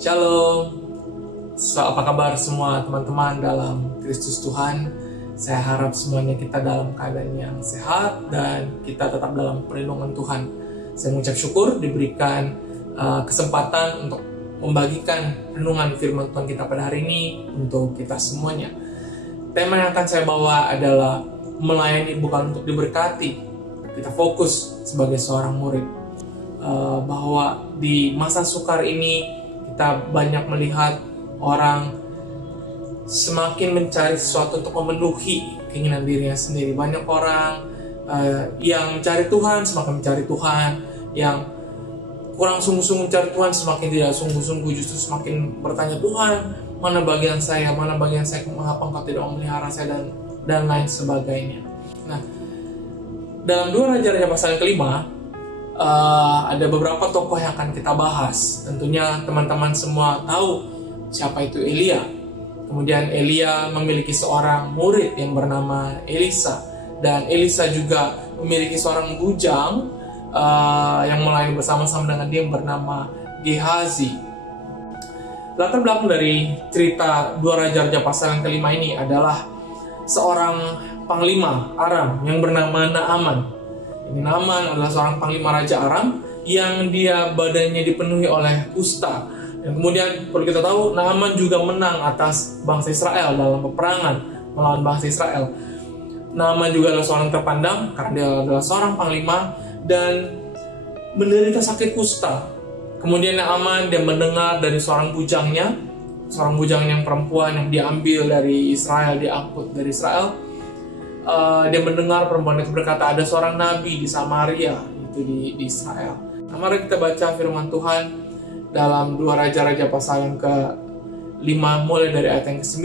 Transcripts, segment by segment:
Shalom, apa kabar semua teman-teman dalam Kristus Tuhan? Saya harap semuanya kita dalam keadaan yang sehat dan kita tetap dalam perlindungan Tuhan. Saya mengucap syukur diberikan kesempatan untuk membagikan renungan firman Tuhan kita pada hari ini untuk kita semuanya. Tema yang akan saya bawa adalah melayani bukan untuk diberkati. Kita fokus sebagai seorang murid. Bahwa di masa sukar ini kita banyak melihat orang semakin mencari sesuatu untuk memenuhi keinginan dirinya sendiri. Banyak orang yang mencari Tuhan semakin mencari Tuhan, yang kurang sungguh-sungguh mencari Tuhan semakin tidak sungguh-sungguh, justru semakin bertanya, Tuhan, mana bagian saya, mengapa Engkau tidak memelihara saya, dan lain sebagainya. Nah, dalam 2 Raja-Raja pasal yang kelima, ada beberapa tokoh yang akan kita bahas. Tentunya teman-teman semua tahu siapa itu Elia. Kemudian Elia memiliki seorang murid yang bernama Elisa, dan Elisa juga memiliki seorang bujang yang melayani bersama-sama dengan dia yang bernama Gehazi. Latar belakang dari cerita 2 Raja-Raja pasal yang kelima ini adalah seorang panglima Aram yang bernama Naaman. Naaman adalah seorang panglima Raja Aram yang dia badannya dipenuhi oleh kusta. Dan kemudian perlu kita tahu, Naaman juga menang atas bangsa Israel dalam peperangan melawan bangsa Israel. Naaman juga adalah seorang terpandang karena dia adalah seorang panglima dan menderita sakit kusta. Kemudian Naaman dia mendengar dari seorang bujang yang perempuan yang diambil dari Israel, diangkut dari Israel. Dia mendengar perempuan itu berkata, ada seorang nabi di Samaria, itu di Israel. Nah, mari kita baca firman Tuhan dalam 2 Raja-Raja pasal yang ke-5 mulai dari ayat yang ke-9.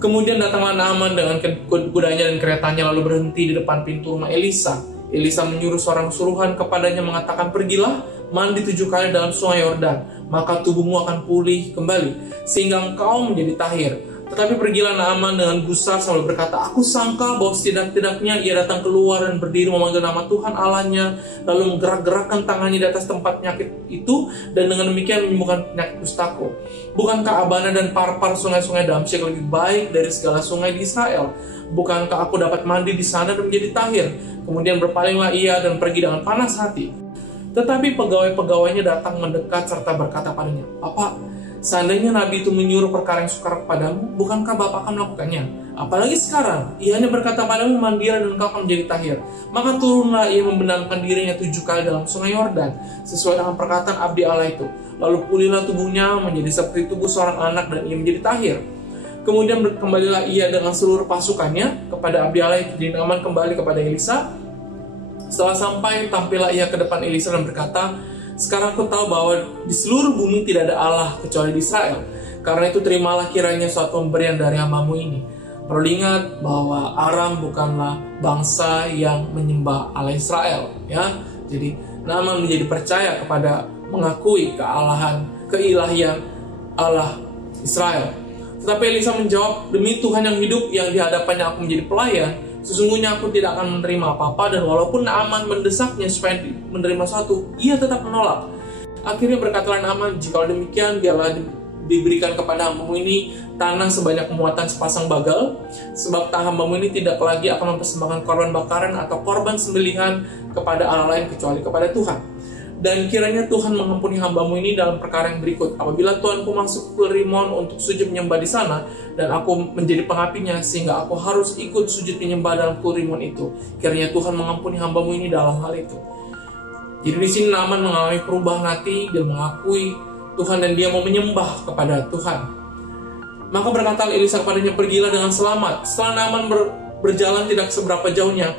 Kemudian datanglah Naaman dengan kudanya dan keretanya lalu berhenti di depan pintu rumah Elisa. Elisa menyuruh seorang suruhan kepadanya mengatakan, pergilah, mandi 7 kali dalam sungai Yordan, maka tubuhmu akan pulih kembali, sehingga engkau menjadi tahir. Tetapi pergilah Naaman dengan gusar sambil berkata, aku sangka bahwa setidak-tidaknya ia datang keluar dan berdiri memanggil nama Tuhan Allahnya, lalu menggerak-gerakkan tangannya di atas tempat penyakit itu, dan dengan demikian menyembuhkan penyakit kustaku. Bukankah Abana dan Parpar sungai-sungai Damsyik lebih baik dari segala sungai di Israel? Bukankah aku dapat mandi di sana dan menjadi tahir? Kemudian berpalinglah ia dan pergi dengan panas hati. Tetapi pegawai-pegawainya datang mendekat serta berkata padanya, Bapak, seandainya Nabi itu menyuruh perkara yang sukar kepadamu, bukankah Bapak akan melakukannya? Apalagi sekarang, ia hanya berkata padamu, mandilah dan engkau akan menjadi tahir. Maka turunlah ia membenamkan dirinya 7 kali dalam sungai Yordan, sesuai dengan perkataan abdi Allah itu. Lalu pulihlah tubuhnya menjadi seperti tubuh seorang anak, dan ia menjadi tahir. Kemudian kembalilah ia dengan seluruh pasukannya kepada abdi Allah itu. Naaman kembali kepada Elisa. Setelah sampai, tampillah ia ke depan Elisa dan berkata, sekarang aku tahu bahwa di seluruh bumi tidak ada Allah kecuali di Israel. Karena itu terimalah kiranya suatu pemberian dari hambamu ini. Perlu ingat bahwa Aram bukanlah bangsa yang menyembah Allah Israel, ya. Jadi Naaman menjadi percaya kepada mengakui keilahian Allah Israel. Tetapi Elisa menjawab, demi Tuhan yang hidup yang di hadapannya aku menjadi pelayan, sesungguhnya aku tidak akan menerima apa-apa. Dan walaupun Naaman mendesaknya supaya menerima sesuatu, ia tetap menolak. Akhirnya berkatalah Naaman, jikalau demikian, biarlah diberikan kepada hambamu ini tanah sebanyak muatan sepasang bagal, sebab hambamu ini tidak lagi akan mempersembahkan korban bakaran atau korban sembelihan kepada Allah lain kecuali kepada Tuhan. Dan kiranya Tuhan mengampuni hambamu ini dalam perkara yang berikut. Apabila Tuanku masuk ke Rimon untuk sujud menyembah di sana, dan aku menjadi pengapinya, sehingga aku harus ikut sujud menyembah dalam kul Rimon itu, kiranya Tuhan mengampuni hambamu ini dalam hal itu. Jadi di sini Naaman mengalami perubahan hati, dia mengakui Tuhan dan dia mau menyembah kepada Tuhan. Maka berkata Elisa kepadanya, pergilah dengan selamat. Setelah Naaman berjalan tidak seberapa jauhnya,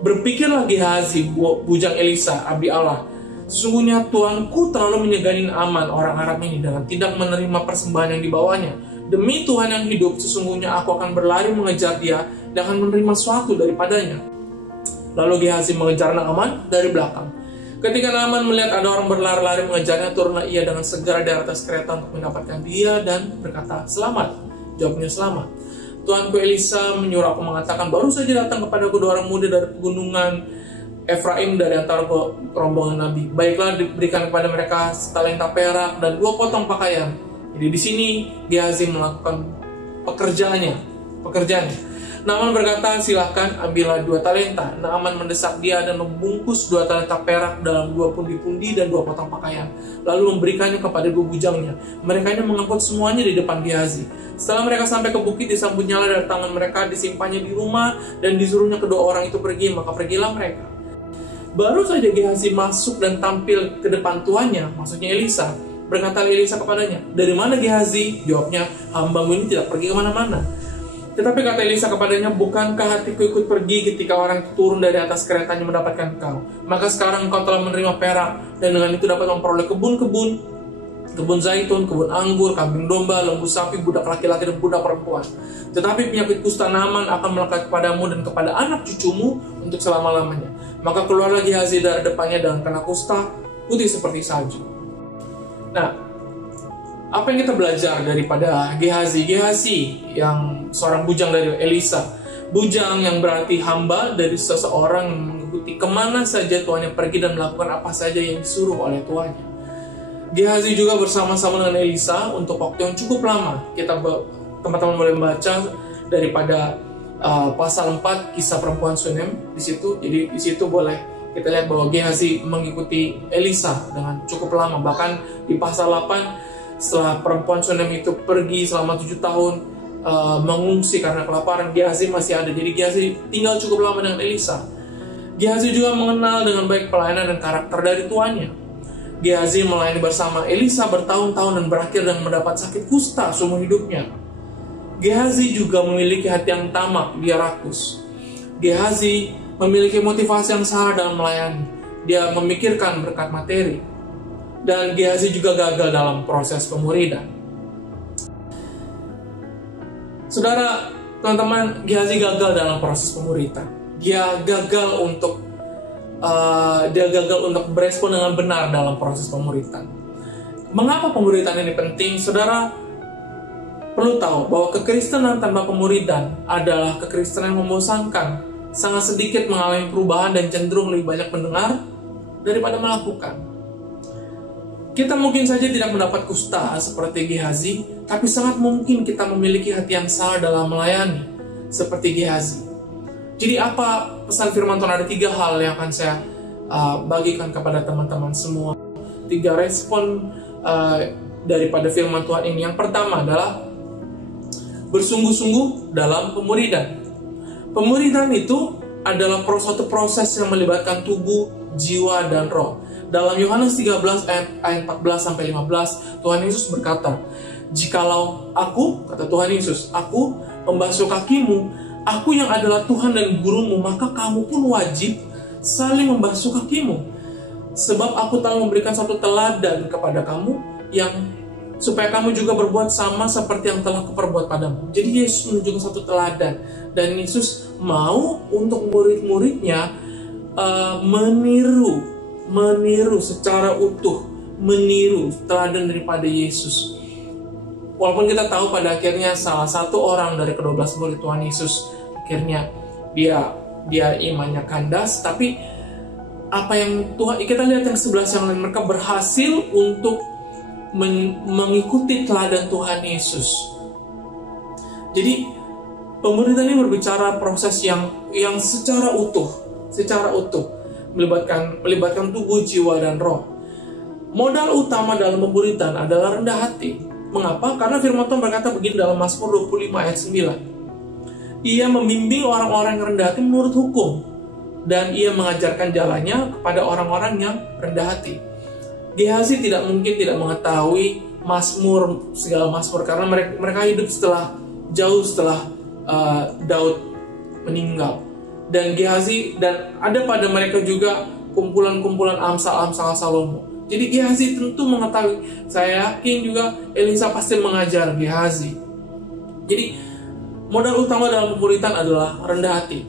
berpikirlah Gehazi, bujang Elisa, abdi Allah, sesungguhnya Tuanku terlalu menyegani Naaman orang Arab ini dengan tidak menerima persembahan yang dibawanya. Demi Tuhan yang hidup, sesungguhnya aku akan berlari mengejar dia dan akan menerima sesuatu daripadanya. Lalu Gehazi mengejar Naaman dari belakang. Ketika Naaman melihat ada orang berlari-lari mengejarnya, turunlah ia dengan segera di atas kereta untuk mendapatkan dia dan berkata, selamat. Jawabnya, selamat. Tuanku Elisa menyuruh aku mengatakan, baru saja datang kepadaku 2 orang muda dari pegunungan Efraim dari antara rombongan Nabi. Baiklah, diberikan kepada mereka setalenta perak dan 2 potong pakaian. Jadi di sini Gehazi melakukan pekerjaannya. Naaman berkata, silakan ambillah 2 talenta. Naaman mendesak dia dan membungkus 2 talenta perak dalam 2 pundi-pundi dan 2 potong pakaian, lalu memberikannya kepada 2 bujangnya. Mereka ini mengangkut semuanya di depan Gehazi. Setelah mereka sampai ke bukit, disambut nyala dari tangan mereka, disimpannya di rumah, dan disuruhnya kedua orang itu pergi. Maka pergilah mereka. Baru saja Gehazi masuk dan tampil ke depan tuannya, maksudnya Elisa. Berkata Elisa kepadanya, dari mana Gehazi? Jawabnya, hambamu ini tidak pergi kemana-mana. Tetapi kata Elisa kepadanya, bukankah hatiku ikut pergi ketika orang itu turun dari atas keretanya mendapatkan engkau? Maka sekarang engkau telah menerima perak, dan dengan itu dapat memperoleh kebun zaitun, kebun anggur, kambing domba, lembu sapi, budak laki-laki dan budak perempuan. Tetapi penyakit kusta Naaman akan melekat kepadamu dan kepada anak cucumu untuk selama-lamanya. Maka keluarlah Gehazi dari depannya dengan kena kusta putih seperti salju. Nah, apa yang kita belajar daripada Gehazi? Gehazi yang seorang bujang dari Elisa. Bujang yang berarti hamba dari seseorang yang mengikuti kemana saja tuannya pergi dan melakukan apa saja yang disuruh oleh tuannya. Gehazi juga bersama-sama dengan Elisa untuk waktu yang cukup lama. Teman-teman boleh membaca daripada pasal 4 kisah perempuan Sunem di situ. Jadi di situ boleh kita lihat bahwa Gehazi mengikuti Elisa dengan cukup lama. Bahkan di pasal 8 setelah perempuan Sunem itu pergi selama 7 tahun mengungsi karena kelaparan, Gehazi masih ada. Jadi Gehazi tinggal cukup lama dengan Elisa. Gehazi juga mengenal dengan baik pelayanan dan karakter dari tuannya. Gehazi melayani bersama Elisa bertahun-tahun dan berakhir dengan mendapat sakit kusta seumur hidupnya. Gehazi juga memiliki hati yang tamak, dia rakus. Gehazi memiliki motivasi yang salah dalam melayani. Dia memikirkan berkat materi. Dan Gehazi juga gagal dalam proses pemuridan. Saudara, teman-teman, Gehazi gagal dalam proses pemuridan. Dia gagal untuk berespon dengan benar dalam proses pemuridan. Mengapa pemuridan ini penting? Saudara perlu tahu bahwa kekristenan tanpa pemuridan adalah kekristenan yang membosankan, sangat sedikit mengalami perubahan dan cenderung lebih banyak mendengar daripada melakukan. Kita mungkin saja tidak mendapat kusta seperti Gehazi, tapi sangat mungkin kita memiliki hati yang salah dalam melayani seperti Gehazi. Jadi apa pesan firman Tuhan? Ada 3 hal yang akan saya bagikan kepada teman-teman semua. 3 respon daripada firman Tuhan ini. Yang pertama adalah bersungguh-sungguh dalam pemuridan. Pemuridan itu adalah suatu proses yang melibatkan tubuh, jiwa, dan roh. Dalam Yohanes 13 ayat 14-15, Tuhan Yesus berkata, jikalau aku, kata Tuhan Yesus, aku membasuh kakimu, aku yang adalah Tuhan dan gurumu, maka kamu pun wajib saling membasuh kakimu. Sebab aku telah memberikan satu teladan kepada kamu yang supaya kamu juga berbuat sama seperti yang telah kuperbuat padamu. Jadi Yesus menunjukkan satu teladan, dan Yesus mau untuk murid-muridnya meniru secara utuh, meniru teladan daripada Yesus. Walaupun kita tahu pada akhirnya salah satu orang dari ke-12 murid Tuhan Yesus akhirnya dia imannya kandas, tapi apa yang Tuhan, kita lihat yang 11 yang lain, mereka berhasil untuk mengikuti teladan Tuhan Yesus. Jadi pemuridan ini berbicara proses yang secara utuh melibatkan tubuh, jiwa, dan roh. Modal utama dalam pemuridan adalah rendah hati. Mengapa? Karena firman Tuhan berkata begini dalam Mazmur 25 ayat 9. Ia membimbing orang-orang yang rendah hati menurut hukum, dan ia mengajarkan jalannya kepada orang-orang yang rendah hati. Gehazi tidak mungkin tidak mengetahui segala Mazmur, karena mereka hidup jauh setelah Daud meninggal. Dan Gehazi, dan ada pada mereka juga kumpulan-kumpulan Amsal Salomo. Jadi Gehazi tentu mengetahui. Saya yakin juga Elisa pasti mengajar Gehazi. Jadi modal utama dalam pemuridan adalah rendah hati.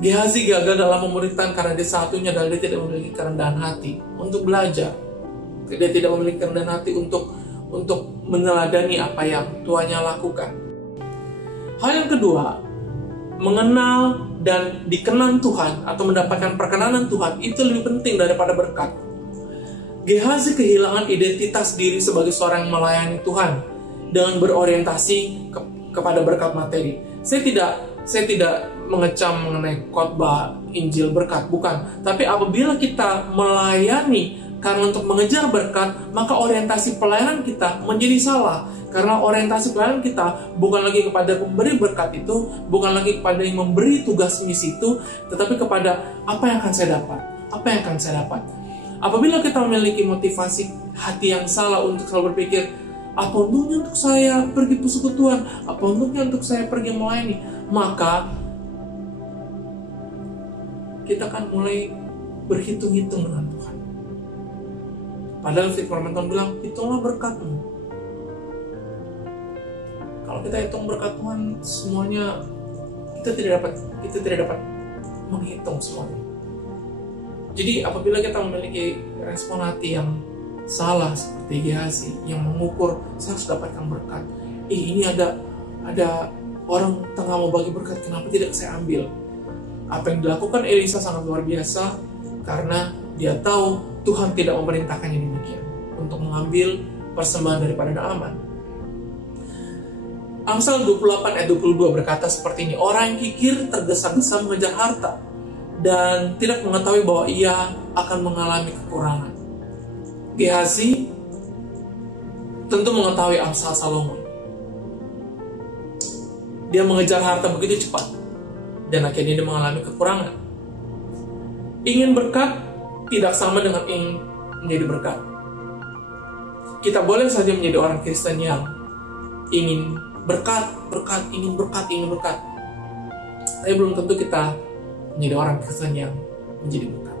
Gehazi gagal dalam pemuridan karena satunya adalah dia tidak memiliki kerendahan hati untuk belajar. Dia tidak memiliki kerendahan hati untuk meneladani apa yang tuannya lakukan. Hal yang kedua, mengenal dan dikenang Tuhan atau mendapatkan perkenanan Tuhan itu lebih penting daripada berkat. Gehazi kehilangan identitas diri sebagai seorang yang melayani Tuhan dengan berorientasi kepada berkat materi. Saya tidak mengecam mengenai khotbah Injil berkat, bukan. Tapi apabila kita melayani karena untuk mengejar berkat, maka orientasi pelayanan kita menjadi salah. Karena orientasi pelayanan kita bukan lagi kepada pemberi berkat itu, bukan lagi kepada yang memberi tugas misi itu, tetapi kepada apa yang akan saya dapat. Apa yang akan saya dapat. Apabila kita memiliki motivasi hati yang salah untuk selalu berpikir, apa untungnya untuk saya pergi persekutuan, apa untungnya untuk saya pergi melayani, maka kita akan mulai berhitung-hitung dengan Tuhan. Padahal firman Tuhan bilang, hitunglah berkatmu. Kalau kita hitung berkat Tuhan, semuanya kita tidak dapat menghitung semuanya. Jadi apabila kita memiliki respon hati yang salah seperti Gehazi yang mengukur, saya harus dapatkan berkat. Ini ada orang tengah mau bagi berkat, kenapa tidak saya ambil? Apa yang dilakukan Elisa sangat luar biasa karena dia tahu Tuhan tidak memerintahkannya demikian untuk mengambil persembahan daripada Naaman. Amsal 28 ayat 22 berkata seperti ini, orang yang kikir tergesa-gesa mengejar harta dan tidak mengetahui bahwa ia akan mengalami kekurangan. Gehazi tentu mengetahui Amsal Salomo. Dia mengejar harta begitu cepat dan akhirnya dia mengalami kekurangan. Ingin berkat tidak sama dengan ingin menjadi berkat. Kita boleh saja menjadi orang Kristen yang ingin berkat. Tapi belum tentu kita menjadi orang Kristen yang menjadi berkat.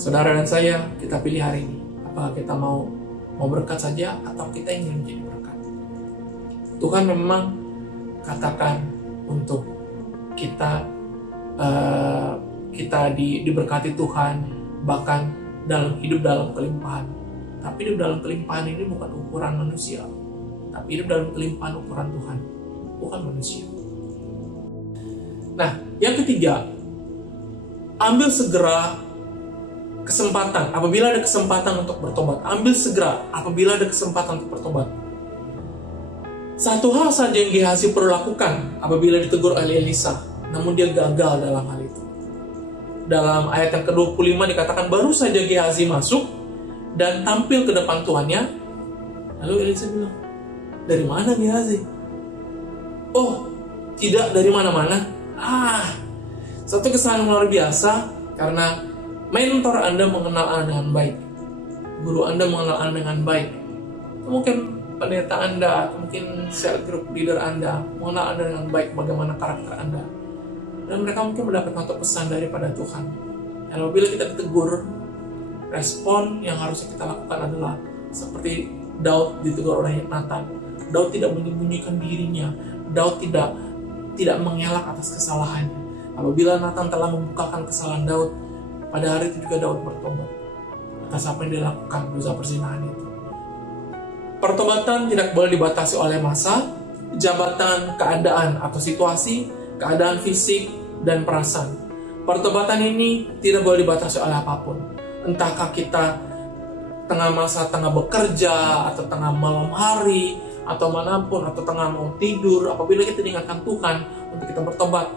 Saudara dan saya, kita pilih hari ini. Apakah kita mau berkat saja atau kita ingin menjadi berkat? Tuhan memang katakan untuk kita diberkati Tuhan, bahkan hidup dalam kelimpahan. Tapi hidup dalam kelimpahan ini bukan ukuran manusia, tapi hidup dalam kelimpahan ukuran Tuhan, bukan manusia. Nah, yang ketiga, ambil segera kesempatan. Apabila ada kesempatan untuk bertobat, ambil segera apabila ada kesempatan untuk bertobat. Satu hal saja yang Gehazi perlu lakukan apabila ditegur oleh Elisa, namun dia gagal dalam hal itu. Dalam ayat yang ke-25 dikatakan, baru saja Gehazi masuk dan tampil ke depan tuannya, lalu Elisa bilang, dari mana Gehazi? Oh, tidak dari mana-mana. Satu kesalahan luar biasa karena mentor Anda mengenal Anda dengan baik, guru Anda mengenal Anda dengan baik, mungkin pendeta Anda, mungkin cell group leader Anda mengenal Anda dengan baik, bagaimana karakter Anda, dan mereka mungkin mendapatkan satu pesan daripada Tuhan. Dan apabila kita ditegur, respon yang harus kita lakukan adalah seperti Daud ditegur oleh Nathan. Daud tidak menyembunyikan dirinya. Daud tidak mengelak atas kesalahannya. Apabila Nathan telah membukakan kesalahan Daud, pada hari itu juga Daud bertobat atas apa yang dia lakukan, dosa perzinahan itu. Pertobatan tidak boleh dibatasi oleh masa, jabatan, keadaan atau situasi, keadaan fisik dan perasaan. Pertobatan ini tidak boleh dibatasi oleh apapun. Entahkah kita tengah bekerja, atau tengah malam hari, atau manapun, atau tengah mau tidur, apabila kita diingatkan Tuhan untuk kita bertobat.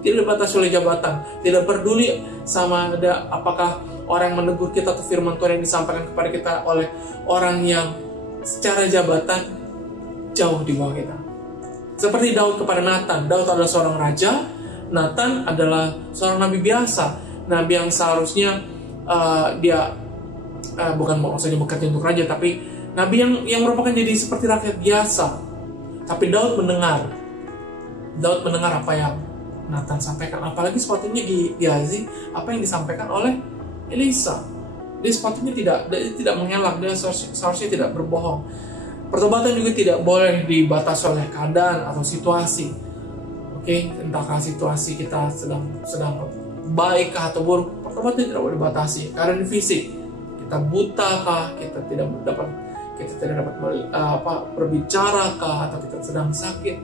Tidak dibatasi oleh jabatan, tidak peduli sama ada apakah orang yang menegur kita atau firman Tuhan yang disampaikan kepada kita oleh orang yang secara jabatan jauh di bawah kita. Seperti Daud kepada Nathan. Daud adalah seorang raja, Nathan adalah seorang nabi biasa, nabi yang seharusnya dia bukan maksudnya bekerja untuk raja, tapi nabi yang merupakan jadi seperti rakyat biasa. Tapi Daud mendengar apa yang Nathan sampaikan, apalagi sepatutnya Gehazi apa yang disampaikan oleh Elisa. Dia sepatutnya tidak mengelak, dia seharusnya tidak berbohong. Pertobatan juga tidak boleh dibatasi oleh keadaan atau situasi. Oke, entahkah situasi kita sedang baik atau buruk, pertobatan tidak boleh dibatasi. Keadaan fisik, kita buta kah, kita tidak dapat berbicara kah, atau kita sedang sakit,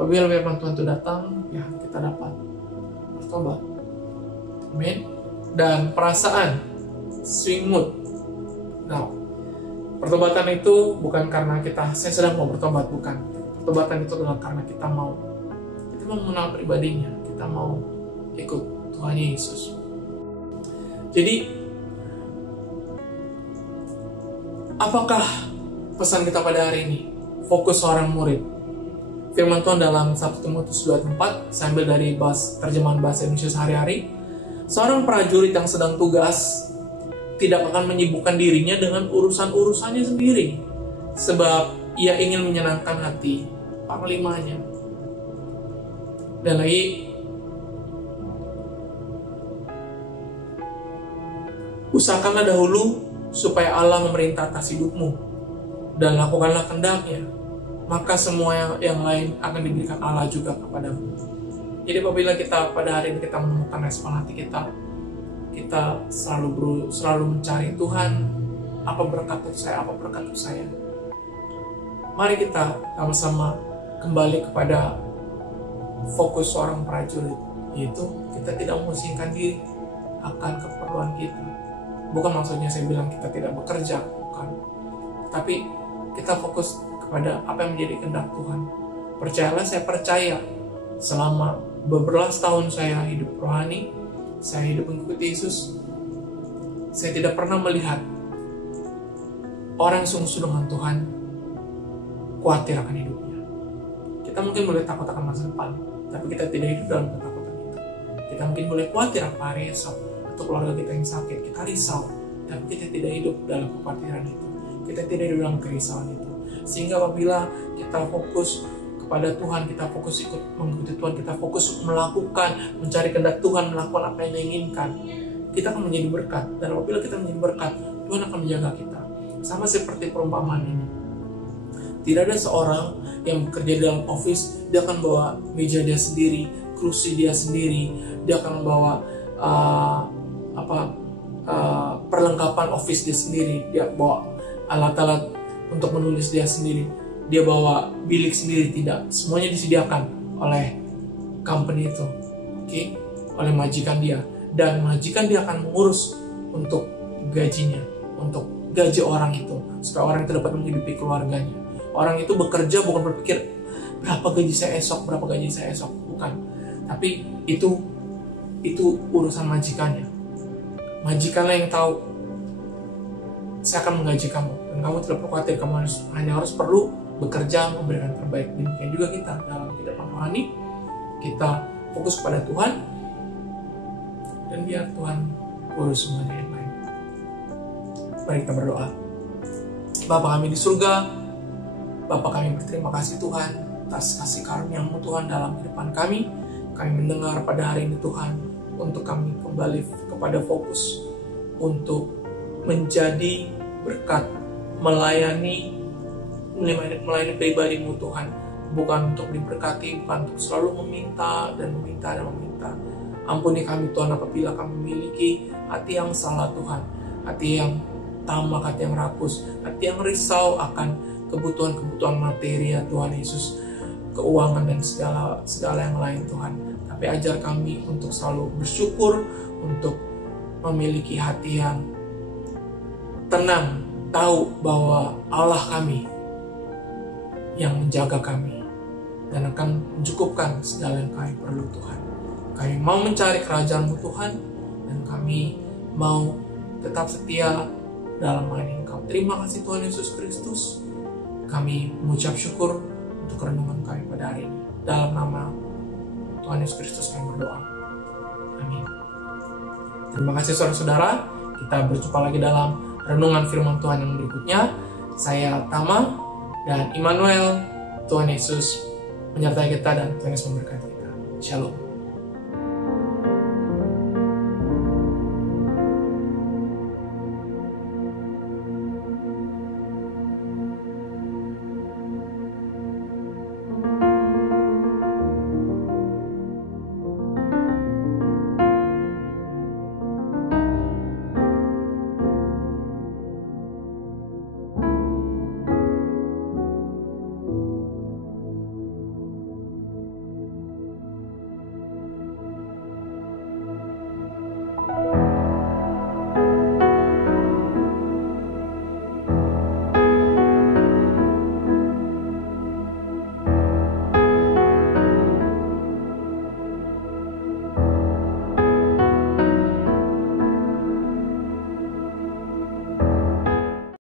Apabila firman Tuhan itu datang, ya kita dapat bertobat. Amin. Dan perasaan swing mood. Nah, pertobatan itu bukan karena saya sedang mau bertobat, bukan. Pertobatan itu adalah karena kita mau mengenal pribadinya, kita mau ikut Tuhan Yesus. Jadi, apakah pesan kita pada hari ini? Fokus seorang murid. Firman Tuhan dalam 1 Timotius 2:4, saya ambil dari terjemahan bahasa Indonesia sehari-hari. Seorang prajurit yang sedang tugas tidak akan menyibukkan dirinya dengan urusan-urusannya sendiri, sebab ia ingin menyenangkan hati panglimanya. Dan lagi, usahakanlah dahulu supaya Allah memerintah atas hidupmu, dan lakukanlah kehendaknya, maka semua yang lain akan diberikan Allah juga kepadamu. Jadi apabila kita pada hari ini kita menemukan respon hati kita selalu mencari Tuhan, apa berkat untuk saya. Mari kita sama-sama kembali kepada fokus seorang prajurit, yaitu kita tidak memusingkan diri akan keperluan kita. Bukan maksudnya saya bilang kita tidak bekerja, bukan. Tapi kita fokus kepada apa yang menjadi kehendak Tuhan. Percayalah, saya percaya selama beberapa tahun saya hidup rohani, saya hidup mengikuti Yesus, saya tidak pernah melihat orang yang sungguh dengan Tuhan khawatir akan hidupnya. Kita mungkin boleh takut akan masa depan, tapi kita tidak hidup dalam ketakutan itu. Kita mungkin boleh khawatir apa hari esok, atau keluarga kita yang sakit, kita risau, tapi kita tidak hidup dalam kekhawatiran itu. Kita tidak hidup dalam kerisauan itu. Sehingga apabila kita fokus kepada Tuhan, kita fokus ikut mengikuti Tuhan, kita fokus melakukan, mencari kehendak Tuhan, melakukan apa yang diinginkan, kita akan menjadi berkat. Dan apabila kita menjadi berkat, Tuhan akan menjaga kita. Sama seperti perumpamaan ini. Tidak ada seorang yang bekerja di dalam office, dia akan bawa meja dia sendiri, kursi dia sendiri, dia akan bawa perlengkapan office dia sendiri, dia bawa alat-alat untuk menulis dia sendiri, dia bawa bilik sendiri, tidak. Semuanya disediakan oleh company itu, oleh majikan dia. Dan majikan dia akan mengurus untuk gajinya, untuk gaji orang itu, supaya orang itu dapat menghidupi keluarganya. Orang itu bekerja bukan berpikir berapa gaji saya esok, bukan. Tapi itu urusan majikannya. Majikanlah yang tahu, saya akan menggaji kamu, dan kamu tidak perlu khawatir, kamu hanya harus perlu bekerja memberikan terbaik. Demikian juga kita dalam kehidupan rohani, kita fokus pada Tuhan, dan biar Tuhan urus semuanya yang lain. Mari kita berdoa. Bapa kami di surga, Bapa kami berterima kasih Tuhan atas kasih karunia-Mu Tuhan dalam kehidupan kami. Kami mendengar pada hari ini Tuhan, untuk kami kembali kepada fokus untuk menjadi berkat, melayani pribadi-Mu Tuhan, bukan untuk diberkati, bukan untuk selalu meminta. Ampuni kami Tuhan apabila kami memiliki hati yang salah Tuhan, hati yang tamak, hati yang rakus, hati yang risau akan kebutuhan materi ya Tuhan Yesus, keuangan dan segala yang lain Tuhan. Tapi ajar kami untuk selalu bersyukur, untuk memiliki hati yang tenang, tahu bahwa Allah kami yang menjaga kami dan akan mencukupkan segala yang kami perlu Tuhan. Kami mau mencari kerajaan-Mu Tuhan, dan kami mau tetap setia dalam melayani Engkau. Terima kasih Tuhan Yesus Kristus. Kami mengucap syukur untuk renungan kami pada hari ini. Dalam nama Tuhan Yesus Kristus kami berdoa. Amin. Terima kasih saudara-saudara. Kita berjumpa lagi dalam renungan firman Tuhan yang berikutnya. Saya Tama dan Immanuel. Tuhan Yesus menyertai kita dan Tuhan Yesus memberkati kita. Shalom.